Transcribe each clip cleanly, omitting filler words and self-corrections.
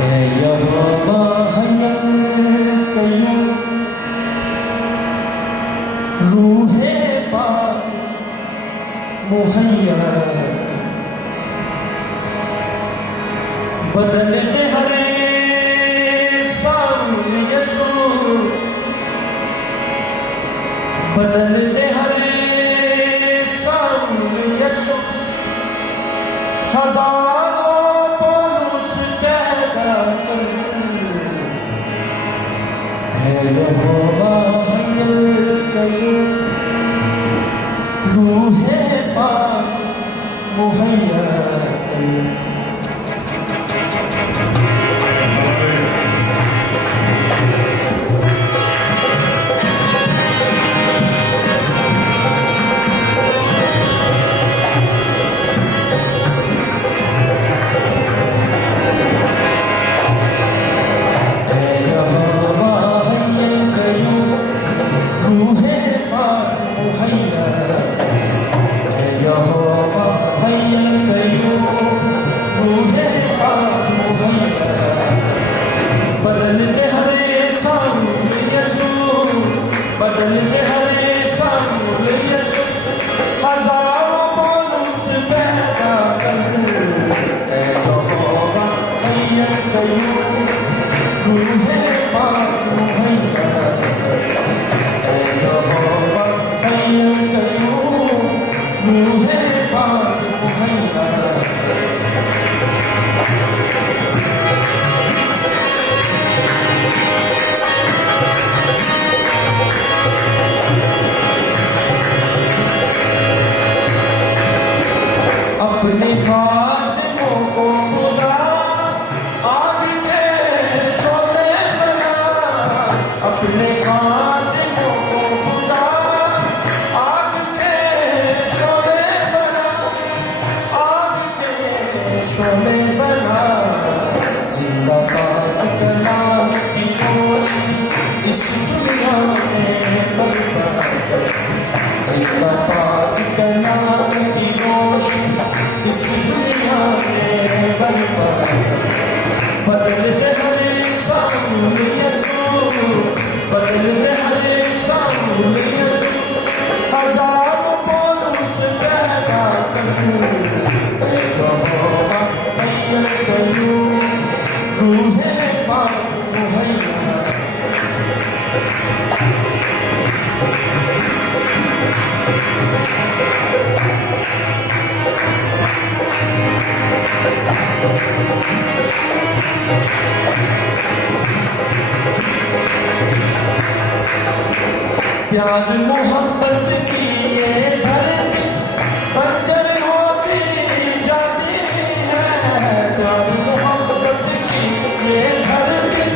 ऐ यहोवा हय्युल कय्यूम, रूहे पाक मुहैया बदल दे हरे साउल यसू, बदल दे हरे साउल यसू, हजारों पौलुस पैदा कर। ऐ यहोवा हय्युल कय्यूम, रूहे पाक मुहैया कर। बदलते हरे साउल यसू, बदलते हरे साउल यसू, हजारों पौलुस पैदा कर। ऐ यहोवा हय्युल कय्यूम, रूहे पाक मुहैया कर। ऐ यहोवा हय्युल कय्यूम, रूहे पाक मुहैया कर। अपने खादिमों को खुदा आग के शोले बना, अपने खादिमों को खुदा आग के शोले बना, आग के शोले बना। जिंदा पाक कलाम की रोशनी इस दुनिया में बरपा कर। जिंदा पाक कलाम की रोशनी इस दुनिया में बरपा कर। बदलते हरे साउल यसू, बदलते हरे साउल यसू, हजारों पौलुस पैदा कर। ऐ यहोवा हय्युल कय्यूम, रूहे पाक मुहैया। प्यार मोहब्बत की ये धरती बंजर होती जाती है। प्यार मोहब्बत की ये धरती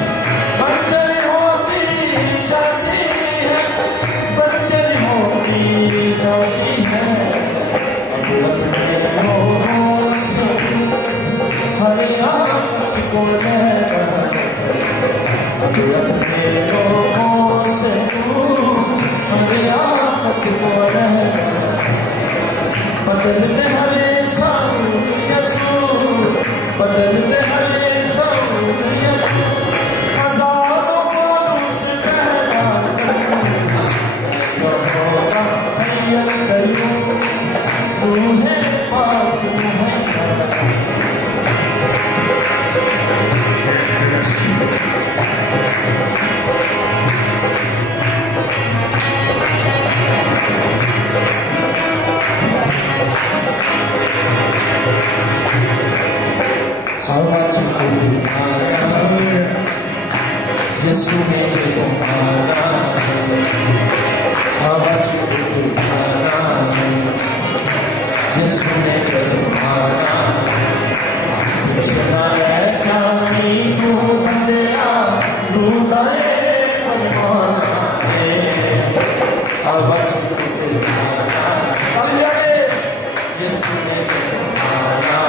बंजर होती जाती है, बंजर होती जाती है। अब अपने लोगों से हर आफत को लगा, अब अपने लोगों से हर आफत को लगा। बदलते हरे साउल यसू, बदलते हरे साउल यसू, हजारों पौलुस पैदा कर। यहोवा हय्युल कय्यूम, रूहे पाक मुहैया। हवा चुप उठाना, यसू ने जो तुम्हारा, हवा चुप उठाना, यसू ने जो तुम्हारा। बिछना बैठा नहीं तू बंदिया, रुदाए फरमाना है। हवा चुप उठाना, यसू ने जो तुम्हारा।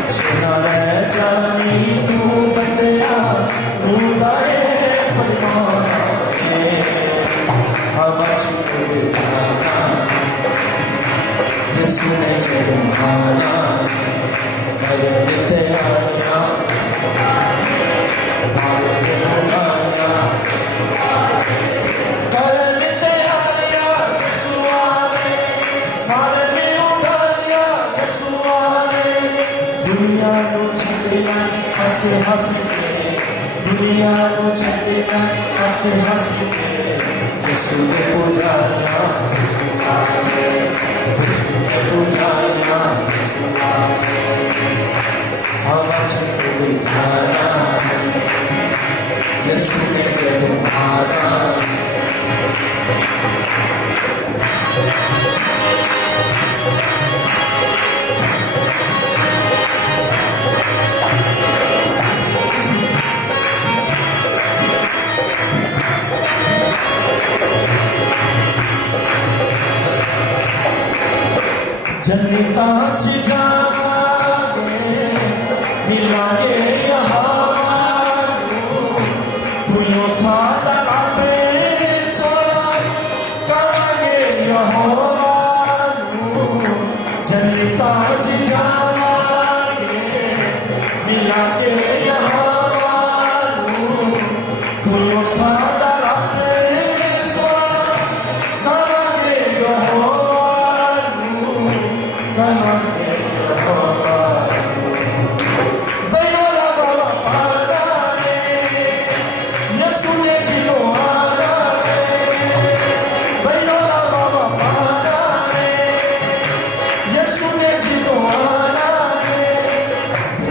बिछना बैठा नहीं तू बंदिया, रुदाए फरमाना है। हवा चुप उठाना, यसू ने जो तुम्हारा। दुनिया नु छड़ना हंस हंस के दुनिया नु छड़ना हंस हंस के यीशु ने पुजारिया यीशु आए यीशु ने पुजारिया यीशु आए हवा छड़ जाना यीशु ने जब आना जन्नता च जागे मिलागे तुयो सादा लापे सोना कागे यहोवानु जन्नता च जागे मिलागे यहोवानु तुयो सादा लापे सोना कागे यहोवानु कागे यहोवानु बेला बाबा पाना यीशु ने जिलो आना बेला बाबा पाना यीशु ने जिलो आना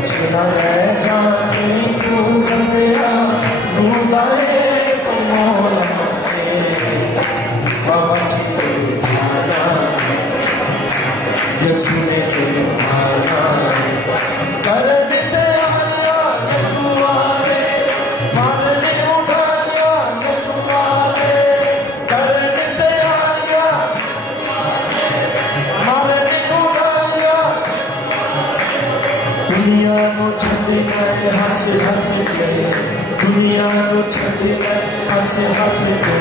जिना रह जाने तू बंदिया रूदा है कमोला बाबा जी आना यीशु ने जिलो आना करने ते आया यीशु आए मारने उठाया यीशु आए करने ते आया मारने उठाया दुनिया नु छड़ना हंस हंस के दुनिया नु छड़ना हंस हंस के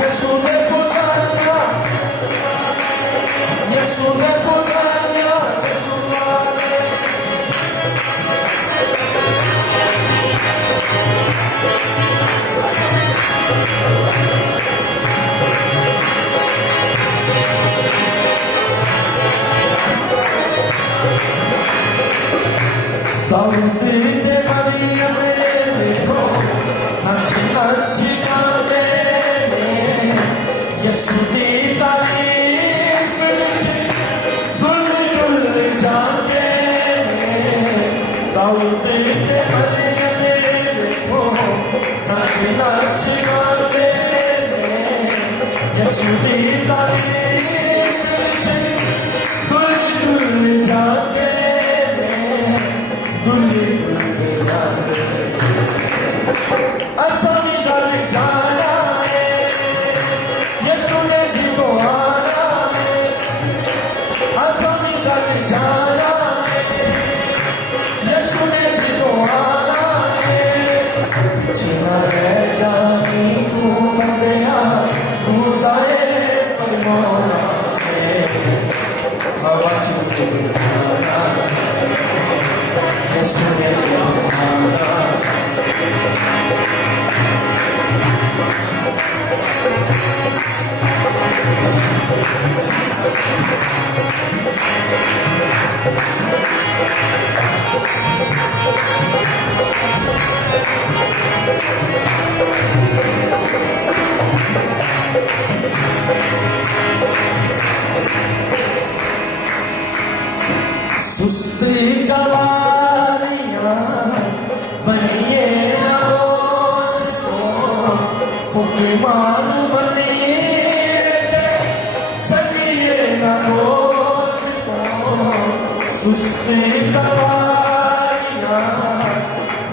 यीशु ने पुजारिया यीशु ने पुजारिया यीशु आए दाऊद ते मरियम देखो नच नच गाते ने यीशु दी तारीफ विच डुल डुल जाते ने दाऊद ते मरियम देखो नच नच गाते ने यीशु दी तारीफ विच डुल डुल जाते असामी दल जाना है यीशु ने जितो आना है असामी दल जाना है यीशु ने जितो आना है जिना रह जानी तू बंदिया तू दाए परमोला है हवा छड़ जाना यीशु ने जितो आना सुस्ती कवारियां बनिए न दोस्तों हुक्मान बनिए सनिए न दोस्तों सुस्ती कवारियां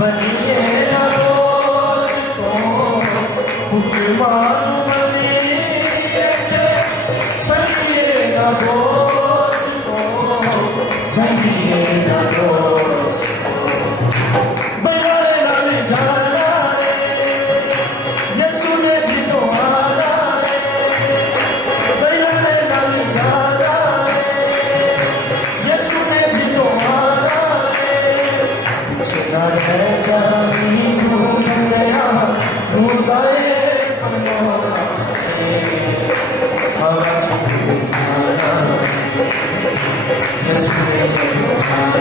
बनिए न दोस्तों हुक्मान बनिए सनिए न दोस्तों सनिए न दोस्तों बेलाले नाले जाना है यीशु ने जितो आना है बेलाले नाले जाना है यीशु ने जितो आना है जिना रह जानी तू बंदिया तू दाए परमोला हवा छड़ जाना यीशु ने जितो आना